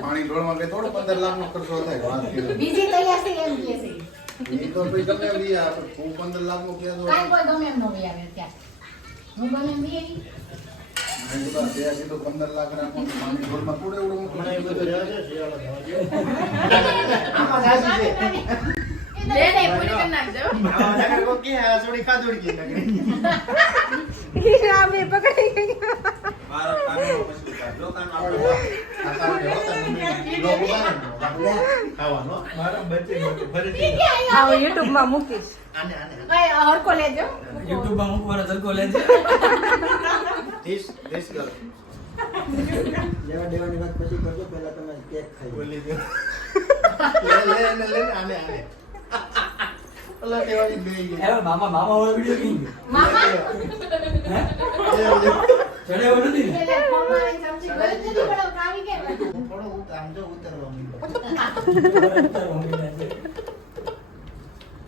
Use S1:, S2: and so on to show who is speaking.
S1: પાણી ઢોળમાં કે થોડો પંદર લાખ નો ખર્ચો થાય વાત કરી
S2: બીજી તૈયાર છે એમ કે છે.
S1: એ તો ભાઈ તમે એમ આવે હું પંદર લાખ નો ક્યાં
S2: કાઈ કોઈ ગમે એમ નો આવે ત્યાં. હું ગમે એમ આવી.
S1: મેં કીધું લાખ રાખો પાણી ઢોળમાં થોડું એવડું
S3: મને એ બધું રહેવા દે, શિયાળો જવા આમાં સાચી છે.
S2: એ
S4: લે પૂરી કરી નાખજો.
S3: આમાં નકર કોક કહે, આ સોડી ખાધુડી કે નકરી.
S5: રામે પકડી. હા. યુટ્યુબમાં મૂકીશ.
S3: આને, આને, આને.
S2: કઈ હરકો લેજો.
S6: યુટ્યુબમાં મૂકવાનો તડકો લેજે.
S3: ધીસ, ધીસ કરો.
S7: લેવા દેવાની વાત પછી કરજો પહેલા તમે કેક ખાઈ
S3: બોલી દો. લે, લે, લે આને, આને. ઓલા દેવાની બે ગયા.
S6: મામા મામા વાળો વિડિયો કી
S2: મામા?
S3: લે, લે.
S6: નથી
S2: ગયું જ નથી પણ આવી ગયા
S3: થોડો ઉત- આમ જો ઉતરવા માંડ્યો.
S6: ઉતારવા માંડ્યા.